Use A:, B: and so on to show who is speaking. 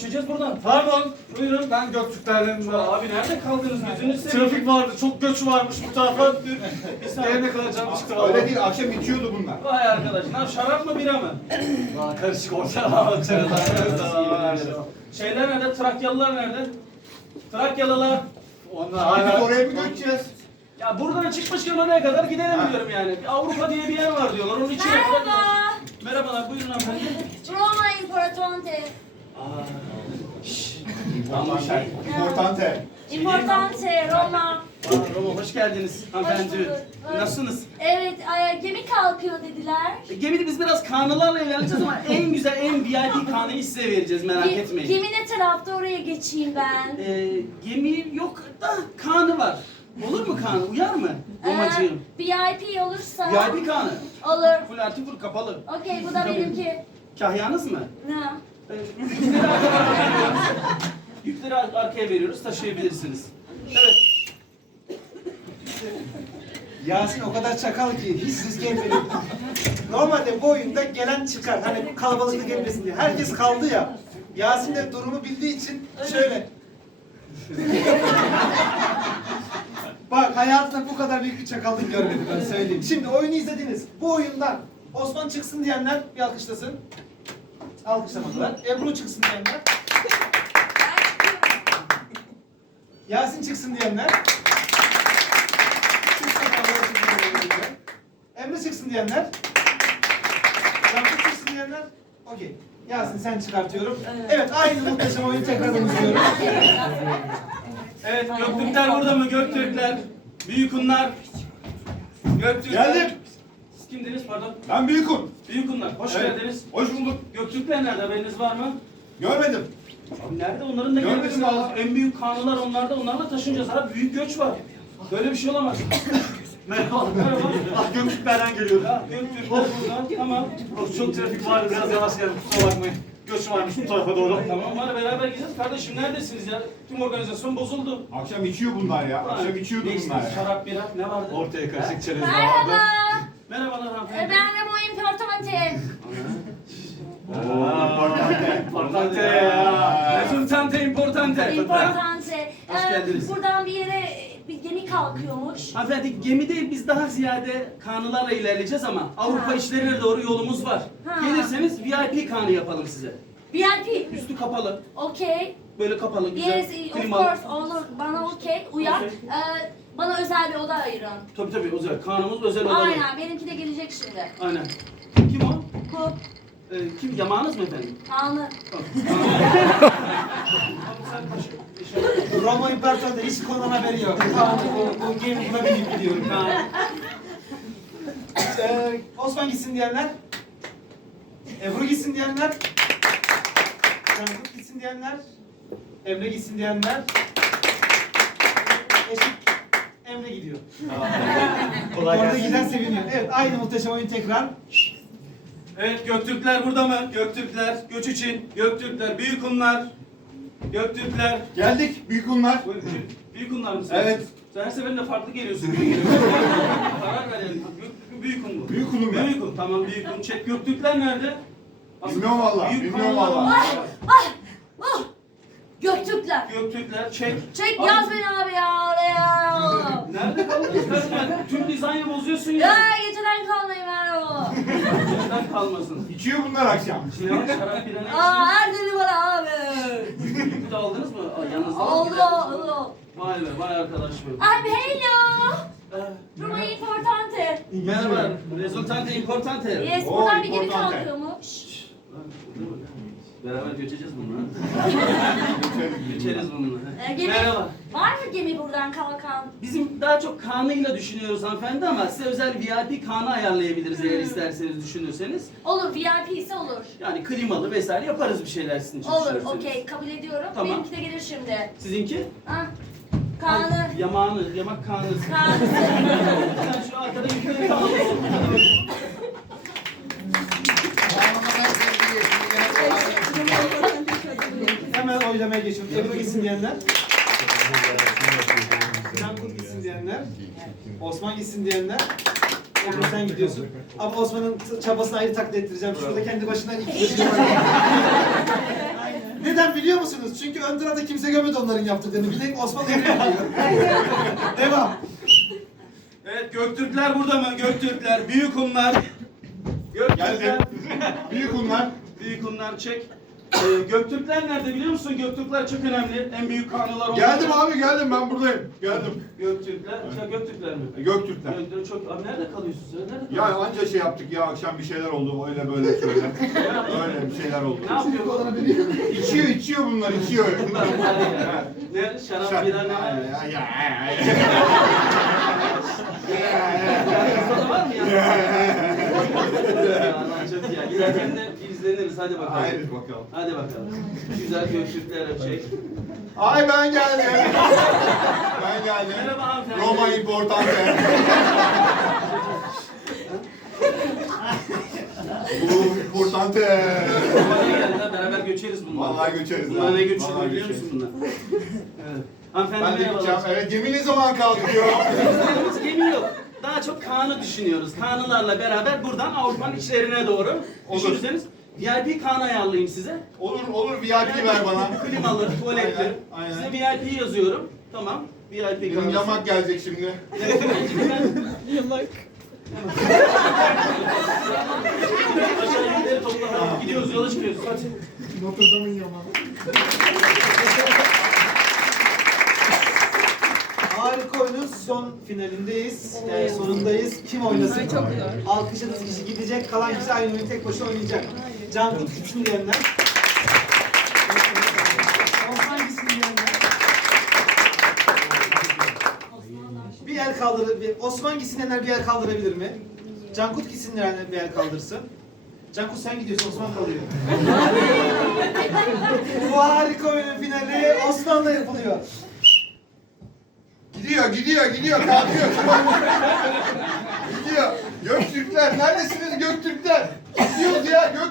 A: göçeceğiz buradan.
B: Pardon.
A: Buyurun.
B: Ben Göktürklerden.
A: Abi nerede kaldınız gözünüz seveyim.
B: Trafik vardı. Çok göç varmış bu tarafa. Gelene kadar canım çıktı
C: Öyle
B: valla.
C: değil, akşam bitiyordu bunlar.
A: Vay arkadaş. Lan şarap mı bira mı?
B: Valla Karışık ortalığa.
A: Şeyler nerede? Trakyalılar nerede? Trakyalılar.
B: Onlar
C: Biz
B: hala...
C: oraya mı göçeceğiz?
A: Ya buradan çıkmışken oraya kadar gidelim diyorum yani. Avrupa diye bir yer var diyorlar. Onun için
D: Merhaba.
A: Merhabalar buyurun hanımefendi.
D: Roma Importante.
C: Importante.
D: Importante Roma.
A: Aa, Roma hoş geldiniz hanımefendi.
D: bulduk.
A: Nasılsınız?
D: Evet, e, gemi kalkıyor dediler.
A: E, Gemide biz biraz kanılarla ilerleyeceğiz ama en güzel, en VIP kanıyı size vereceğiz merak
D: Ge-
A: etmeyin.
D: Gemi ne tarafta oraya geçeyim ben.
A: Ee, gemi yok da kanı var. Olur mu kanı? Uyar mı? Romacığım.
D: Ee, VIP olursa.
A: VIP kanı.
D: Olur.
A: Full artı full kapalı.
D: Okey, bu da
A: Tabii.
D: benimki.
A: Kahyanız mı?
D: Ne?
A: Yükleri arkaya veriyoruz. Yükleri ar- arkaya veriyoruz, taşıyabilirsiniz. Evet.
E: Yasin o kadar çakal ki hiç siz gelmedi. Normalde bu oyunda gelen çıkar. Hani kalabalıkta gelmesin diye. Herkes kaldı ya. Yasin de durumu bildiği için şöyle. Bak hayatımda bu kadar büyük bir çakallık görmedim ben söyleyeyim. Şimdi oyunu izlediniz. Bu oyundan Osman çıksın diyenler bir alkışlasın. Alkışlamadılar. Ebru çıksın diyenler. Yasin çıksın diyenler. Emre çıksın diyenler. Yakup çıksın diyenler. Okey. Yasin sen çıkartıyorum. Evet aynı muhteşem oyunu tekrardan izliyoruz.
A: Evet, Göktürkler burada mı? Göktürkler. Büyük Hunlar. Göktürkler.
C: Geldim.
A: Kimdiniz pardon?
C: Ben Büyükun.
A: Büyük Hunlar. Hoş
C: Evet.
A: geldiniz.
C: Hoş bulduk.
A: Göktürkler nerede? Haberiniz var mı?
C: Görmedim.
A: Abi nerede? Onların da
C: Görmedim
A: gelmesi lazım.
C: vallahi.
A: En büyük kanlılar onlarda. Onlarla taşınacağız. Abi büyük göç var. Böyle bir şey olamaz.
B: Merhaba.
A: Merhaba.
B: Ah Göktürklerden geliyorum.
A: Ya Göktürkler burada. Tamam.
B: Of, Çok trafik vardı. Biraz yavaş geldim. Kusura bakmayın. Göç varmış bu tarafa doğru.
A: Tamam var beraber gideceğiz. Kardeşim neredesiniz ya? Tüm organizasyon bozuldu.
C: Akşam içiyor bunlar ya. Akşam içiyordu
A: Ne içtiniz?
C: bunlar ya.
A: Şarap, bira ne vardı?
B: Ortaya karışık çerez vardı.
D: Merhaba.
A: Merhabalar
D: E,
A: hanımefendi.
D: ben Roma Importante.
C: Importante.
B: Importante ya.
A: Resultante importante.
D: Importante.
A: Hoş
D: Ee,
A: geldiniz.
D: buradan bir yere e, bir gemi kalkıyormuş.
A: Hanımefendi gemide biz daha ziyade kanılarla ilerleyeceğiz ama Avrupa
D: Ha.
A: işlerine doğru yolumuz var.
D: Ha.
A: Gelirseniz VIP kanı yapalım size.
D: VIP.
A: Üstü kapalı,
D: Okey.
A: Böyle kapalı, güzel,
D: Yes, of
A: klimalı.
D: course olur. Bana okey, uyar.
A: Okey.
D: Ee, bana özel bir oda ayırın.
A: Tabii tabii özel. Kanımız özel odalı.
D: Aynen, benimki de gelecek şimdi.
A: Aynen. Kim o?
D: Bu,
A: Ee, kim? Yamağınız mı efendim?
D: Tanrı.
A: Tamam. Abi sen başı-
E: Roma İmparatorluğu'nda hiç konudan haberi yok. Tamam, bu, bu gemi buna binip gidiyorum.
A: Ha.
E: Ee, Osman gitsin diyenler. Ebru gitsin diyenler. Cankut gitsin diyenler. Emre gitsin diyenler. Eşit Emre gidiyor.
B: Kolay
E: Orada
B: gelsin.
E: giden seviniyor. Evet aynı muhteşem oyun tekrar.
A: Evet Göktürkler burada mı? Göktürkler göç için. Göktürkler, Büyük Hunlar. Göktürkler.
C: Geldik Büyükunlar.
A: Buyurun, Büyük- Büyük Hunlar mısınız?
C: Evet.
A: Sen her seferinde farklı geliyorsun. Karar ver yani. Gök- Büyük Hun bu.
C: Büyük Hun'um ben.
A: Büyük Hun. Tamam Büyük Hun. Çek Göktürkler nerede?
C: Bilmiyorum valla,
A: Büyük
C: bilmiyorum
A: kanallar
C: valla.
D: Ay, oh, Göktürkler.
A: Göktürkler çek.
D: Çek
A: Abi,
D: yaz beni abi ya oraya.
A: Nerede kardeşim? ya? Tüm dizaynı bozuyorsun
D: Ya
A: ya.
D: geceden kalmayayım ben o.
A: Neden kalmasın?
C: İçiyor bunlar akşam.
A: Ya, şarap bir
D: Aa her deli var abi.
A: De aldınız mı? Aa, Yanınızda mı
D: Oldu oldu.
A: Vay be, vay arkadaş be.
D: Abi hello.
A: Ee,
D: Roma importante.
A: Merhaba, resultante importante.
D: Yes buradan bir gemi
C: importante.
D: kalkıyormuş.
A: Beraber göçeceğiz bununla. Geçeriz bununla.
D: Ee, gemi,
A: Merhaba.
D: Var mı gemi buradan kalkan?
A: Bizim daha çok kanıyla düşünüyoruz hanımefendi ama size özel VIP kanı ayarlayabiliriz eğer isterseniz düşünürseniz.
D: Olur VIP ise olur.
A: Yani klimalı vesaire yaparız bir şeyler sizin için
D: Olur
A: düşünürseniz.
D: okey kabul ediyorum.
A: Tamam.
D: Benimki de gelir şimdi.
A: Sizinki?
D: Ah. Kanı.
A: Yamağını, yamak kanı.
D: Kanı.
A: Sen şu arkada yükleri kalmasın.
E: Hemen oylamaya geçiyorum. Ebru gitsin diyenler. Cankut gitsin diyenler. Osman gitsin diyenler. Ebru sen gidiyorsun. Ama Osman'ın çabasını ayrı taklit ettireceğim. Şurada kendi başına iki kişi var. Neden biliyor musunuz? Çünkü ön tarafta kimse görmedi onların yaptıklarını. Bir tek Osman biliyor. Devam.
A: Evet Göktürkler burada mı? Göktürkler, büyük hunlar. Göktürkler,
C: Geldi. Büyük hunlar.
A: büyük hunlar çek. Ee, Göktürkler nerede biliyor musun? Göktürkler çok önemli. En büyük kanlılar onlar.
C: Geldim abi geldim ben buradayım. Geldim.
A: Göktürkler, sen Göktürkler mi?
C: Göktürkler.
A: Göktürkler çok... Abi nerede kalıyorsun sen? Nerede
C: Ya
A: kalıyorsun?
C: anca şey yaptık ya akşam bir şeyler oldu öyle böyle şöyle. öyle bir şeyler oldu.
A: Ne yapıyor?
C: İçiyor içiyor bunlar içiyor.
A: Ya. Ne? Şarap, bira ne?
C: Ya, ya, ya.
A: Var mı ya? Ya Allah çok ya. Giderken de izleniriz. Hadi bakalım.
C: Haydi bakalım.
A: Hadi bakalım. Güzel Göktürkler çek.
C: Ay ben geldim. ben geldim.
A: Merhaba hanımefendi.
C: Roma importante. Bu importante.
A: Roma'ya geldi ha, beraber göçeriz bunlar.
C: Vallahi göçeriz.
A: Bunlar ne göçüyor biliyor musun
C: göçeriz.
A: bunlar? Evet. Hanımefendi
C: Ben de
A: merhabalar.
C: gideceğim. Evet gemi ne zaman kalkıyor?
A: Bizlerimiz gemi yok. Daha çok Kaan'ı düşünüyoruz. Kaan'ılarla beraber buradan Avrupa'nın içlerine doğru
C: Olur.
A: düşünürseniz VIP Kaan ayarlayayım size.
C: Olur olur VIP ver bana.
A: Klimalı, tuvaletli.
C: Aynen,
A: Size. VIP yazıyorum. Tamam. VIP
C: Benim
A: kahvesi.
C: yamak gelecek şimdi.
A: Aşağı yukarı topla. Gidiyoruz, yola çıkıyoruz. Hadi.
C: Notre Dame'ın yamağı.
E: Harika oyunun son finalindeyiz. Yani sonundayız. Kim oynasın? Alkışladığınız kişi gidecek. Kalan kişi aynı oyunu tek başına oynayacak. Can Kut gitsin diyenler. Osman gitsin diyenler. Bir el kaldırır. Bir, Osman gitsin bir el kaldırabilir mi? Cankut gitsin diyenler bir el kaldırsın. Cankut sen gidiyorsun, Osman kalıyor. Bu harika oyunun finali Osman'la yapılıyor.
C: Gidiyor gidiyor gidiyor kalkıyor. gidiyor. Göktürkler neredesiniz Göktürkler? Gidiyoruz ya Göktürk.